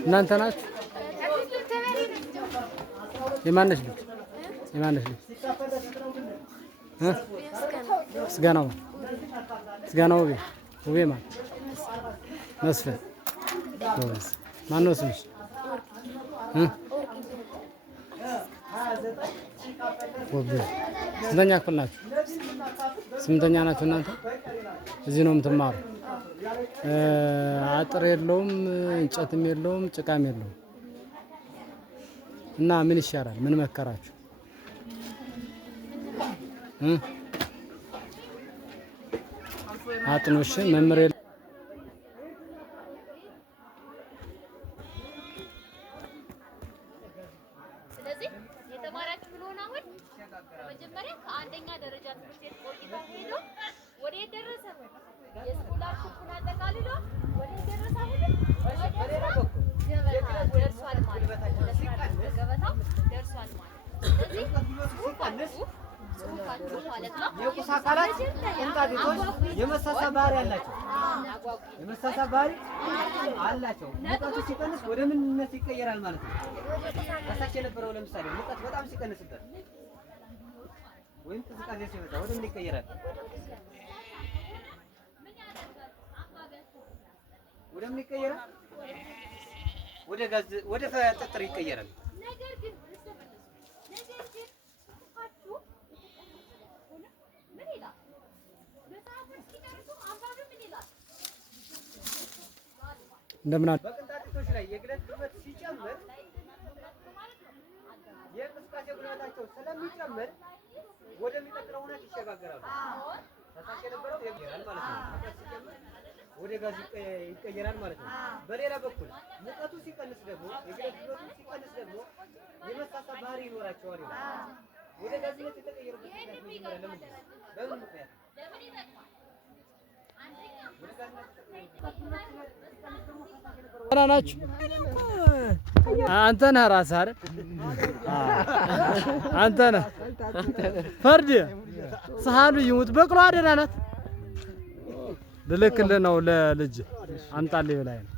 እናንተ ናችሁ? የማነሽ ልጅ? የማነሽ ልጅ? ምስጋናው ውቤ። ውቤ ማን? መስፍን። ጎበዝ። ማነው ስምሽ? ጎበዝ። ስንተኛ ክፍል ናችሁ? ስምንተኛ ናችሁ እናንተ? እዚህ ነው የምትማሩ? አጥር የለውም፣ እንጨትም የለውም፣ ጭቃም የለውም። እና ምን ይሻላል? ምን መከራችሁ? አጥኖሽ መምሬ ስለዚህ የተማራችሁ ብሎና አሁን መጀመሪያ ከአንደኛ ደረጃ ትምህርት ቤት ቆይታ ሄዶ ወደ ደረሰ የስኮላርሽፑን አጠቃልሎ ወደ ደረሰ ደርሷል ማለት ገበታው ደርሷል ማለት የቁስ አካላት ቁንጣጤቶች የመሳሳብ ባህሪ አላቸው። የመሳሳብ ባህሪ አላቸው። ሙቀቱ ሲቀንስ ወደ ምንነት ይቀየራል ማለት ነው። ከታች የነበረው ለምሳሌ ሙቀት በጣም ሲቀንስበት ወይም ቅዝቃዜ ሲበዛ ወደ ምን ይቀየራል? ወደ ምን ይቀየራል? ወደ ጋዝ፣ ወደ ጠጠር ይቀየራል። እንደምን አለ በቅንጣጤቶች ላይ የግለት ግበት ሲጨምር የእንቅስቃሴ ጉልበታቸው ስለሚጨምር ወደሚቀጥለው ሁኔታ ይሸጋገራሉ። ታች የነበረው ይቀየራል ማለት ነው። ሲጨምር ወደ ጋዝ ይቀየራል ማለት ነው። በሌላ በኩል ሙቀቱ ሲቀንስ ደግሞ የግለት ግበቱ ሲቀንስ ደግሞ የመሳሳብ ባህሪ ይኖራቸዋል ይላል። ወደ ጋዝነት የተቀየሩበት ምክንያት ለምን ምክንያት ደህና ናችሁ? አንተ ነህ ራስህ አይደል? አንተ ነህ ፈርድ ሰሃኑ ይሙት በቅሎ ደህና ናት። ልልክልህ ነው ለልጅ አምጣልኝ ብላኝ ነው።